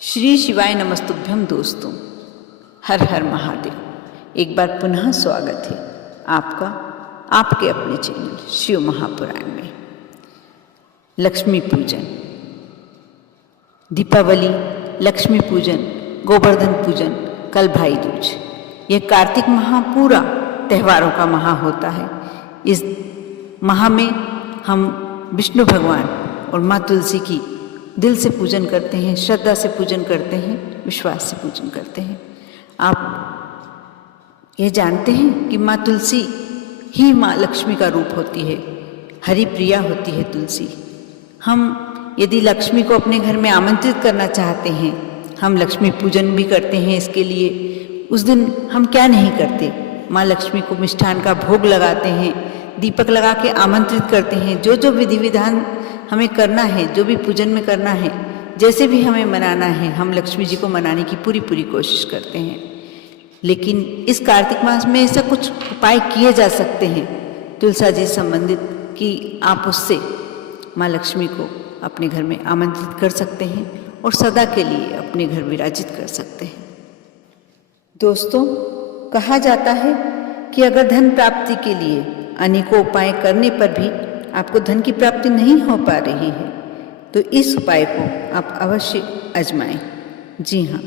श्री शिवाय नमस्तुभ्यम दोस्तों, हर हर महादेव। एक बार पुनः स्वागत है आपका आपके अपने चैनल शिव महापुराण में। लक्ष्मी पूजन, दीपावली, लक्ष्मी पूजन, गोवर्धन पूजन, कल भाई दूज। यह कार्तिक माह पूरा त्योहारों का माह होता है। इस माह में हम विष्णु भगवान और माँ तुलसी की दिल से पूजन करते हैं, श्रद्धा से पूजन करते हैं, विश्वास से पूजन करते हैं। आप ये जानते हैं कि माँ तुलसी ही माँ लक्ष्मी का रूप होती है, हरि प्रिया होती है तुलसी। हम यदि लक्ष्मी को अपने घर में आमंत्रित करना चाहते हैं, हम लक्ष्मी पूजन भी करते हैं। इसके लिए उस दिन हम क्या नहीं करते, माँ लक्ष्मी को मिष्ठान का भोग लगाते हैं, दीपक लगा के आमंत्रित करते हैं। जो जो विधि विधान हमें करना है, जो भी पूजन में करना है, जैसे भी हमें मनाना है, हम लक्ष्मी जी को मनाने की पूरी कोशिश करते हैं। लेकिन इस कार्तिक मास में ऐसा कुछ उपाय किए जा सकते हैं तुलसा जी संबंधित कि आप उससे माँ लक्ष्मी को अपने घर में आमंत्रित कर सकते हैं और सदा के लिए अपने घर विराजित कर सकते हैं। दोस्तों, कहा जाता है कि अगर धन प्राप्ति के लिए अनेकों उपाय करने पर भी आपको धन की प्राप्ति नहीं हो पा रही है, तो इस उपाय को आप अवश्य आजमाएं। जी हाँ,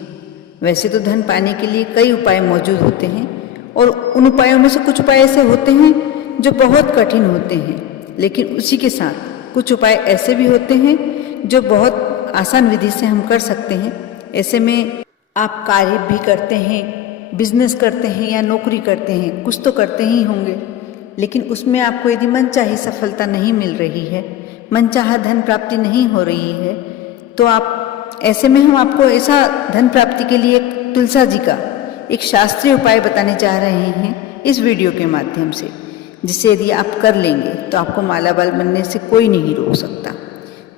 वैसे तो धन पाने के लिए कई उपाय मौजूद होते हैं और उन उपायों में से कुछ उपाय ऐसे होते हैं जो बहुत कठिन होते हैं, लेकिन उसी के साथ कुछ उपाय ऐसे भी होते हैं जो बहुत आसान विधि से हम कर सकते हैं। ऐसे में आप कार्य भी करते हैं, बिजनेस करते हैं या नौकरी करते हैं, कुछ तो करते ही होंगे, लेकिन उसमें आपको यदि मनचाही सफलता नहीं मिल रही है, मनचाहा धन प्राप्ति नहीं हो रही है, तो आप ऐसे में हम आपको ऐसा धन प्राप्ति के लिए तुलसा जी का एक शास्त्रीय उपाय बताने जा रहे हैं इस वीडियो के माध्यम से, जिसे यदि आप कर लेंगे तो आपको मालामाल बनने से कोई नहीं रोक सकता।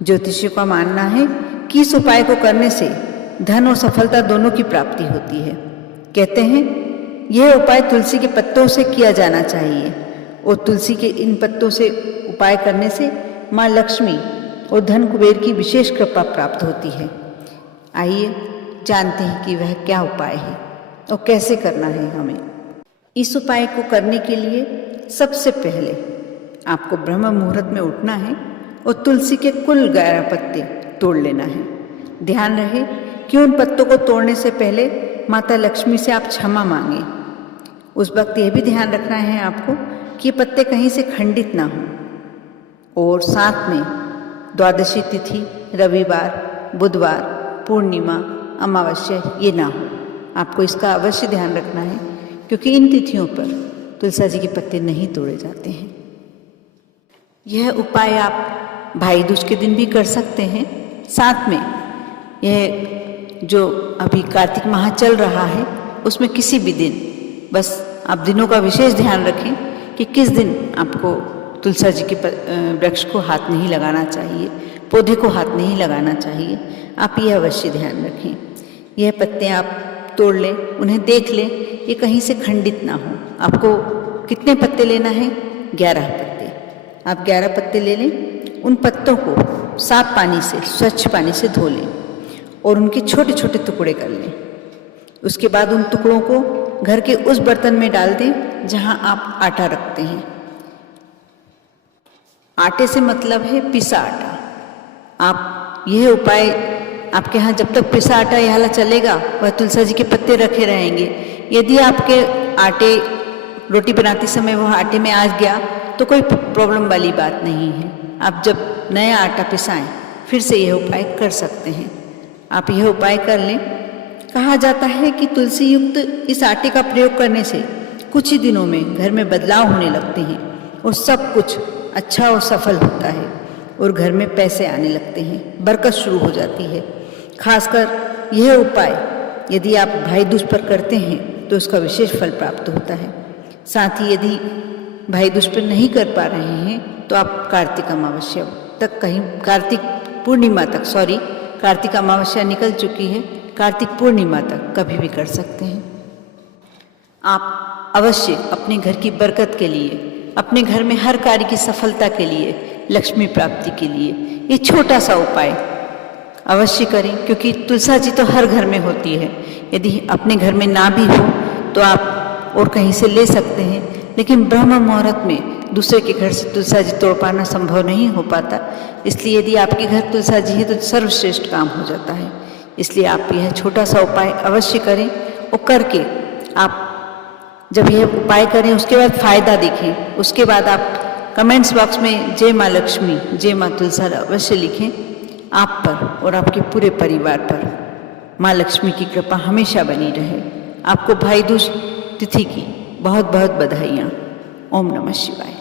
ज्योतिषियों का मानना है कि इस उपाय को करने से धन और सफलता दोनों की प्राप्ति होती है। कहते हैं यह उपाय तुलसी के पत्तों से किया जाना चाहिए और तुलसी के इन पत्तों से उपाय करने से माँ लक्ष्मी और धन कुबेर की विशेष कृपा प्राप्त होती है। आइए जानते हैं कि वह क्या उपाय है और कैसे करना है हमें। इस उपाय को करने के लिए सबसे पहले आपको ब्रह्म मुहूर्त में उठना है और तुलसी के कुल 11 पत्ते तोड़ लेना है। ध्यान रहे कि उन पत्तों को तोड़ने से पहले माता लक्ष्मी से आप क्षमा मांगें। उस वक्त यह भी ध्यान रखना है आपको कि ये पत्ते कहीं से खंडित ना हों और साथ में द्वादशी तिथि, रविवार, बुधवार, पूर्णिमा, अमावस्या ये ना हो। आपको इसका अवश्य ध्यान रखना है क्योंकि इन तिथियों पर तुलसा जी के पत्ते नहीं तोड़े जाते हैं। यह उपाय आप भाई दूज के दिन भी कर सकते हैं। साथ में यह जो अभी कार्तिक माह चल रहा है उसमें किसी भी दिन, बस आप दिनों का विशेष ध्यान रखें कि किस दिन आपको तुलसा जी के वृक्ष को हाथ नहीं लगाना चाहिए, पौधे को हाथ नहीं लगाना चाहिए। आप ये अवश्य ध्यान रखें। यह पत्ते आप तोड़ लें, उन्हें देख लें, ये कहीं से खंडित ना हो। आपको कितने पत्ते लेना है? 11 पत्ते। आप 11 पत्ते ले लें। उन पत्तों को साफ पानी से, स्वच्छ पानी से धो लें और उनके छोटे छोटे टुकड़े कर लें। उसके बाद उन टुकड़ों को घर के उस बर्तन में डाल दें जहां आप आटा रखते हैं। आटे से मतलब है पिसा आटा। आप यह उपाय आपके यहाँ जब तक पिसा आटा यह वाला चलेगा, वह तुलसा जी के पत्ते रखे रहेंगे। यदि आपके आटे रोटी बनाते समय वह आटे में आ गया तो कोई प्रॉब्लम वाली बात नहीं है। आप जब नया आटा पिसाएं फिर से यह उपाय कर सकते हैं। आप यह उपाय कर लें। कहा जाता है कि तुलसी युक्त इस आटे का प्रयोग करने से कुछ ही दिनों में घर में बदलाव होने लगते हैं और सब कुछ अच्छा और सफल होता है और घर में पैसे आने लगते हैं, बरकत शुरू हो जाती है। खासकर यह उपाय यदि आप भाई दूज पर करते हैं तो उसका विशेष फल प्राप्त होता है। साथ ही यदि भाई दूज पर नहीं कर पा रहे हैं तो आप कार्तिक अमावस्या तक कार्तिक अमावस्या निकल चुकी है, कार्तिक पूर्णिमा तक कभी भी कर सकते हैं। आप अवश्य अपने घर की बरकत के लिए, अपने घर में हर कार्य की सफलता के लिए, लक्ष्मी प्राप्ति के लिए ये छोटा सा उपाय अवश्य करें, क्योंकि तुलसा जी तो हर घर में होती है। यदि अपने घर में ना भी हो तो आप और कहीं से ले सकते हैं, लेकिन ब्रह्म मुहूर्त में दूसरे के घर से तुलसा जी तोड़ पाना संभव नहीं हो पाता। इसलिए यदि आपके घर तुलसा जी है तो सर्वश्रेष्ठ काम हो जाता है। इसलिए आप यह छोटा सा उपाय अवश्य करें, और करके आप जब यह उपाय करें उसके बाद फायदा दिखें, उसके बाद आप कमेंट्स बॉक्स में जय माँ लक्ष्मी, जय माँ तुलसा अवश्य लिखें। आप पर और आपके पूरे परिवार पर माँ लक्ष्मी की कृपा हमेशा बनी रहे। आपको भाई दूज तिथि की बहुत बहुत बधाइयाँ। ओम नमः शिवाय।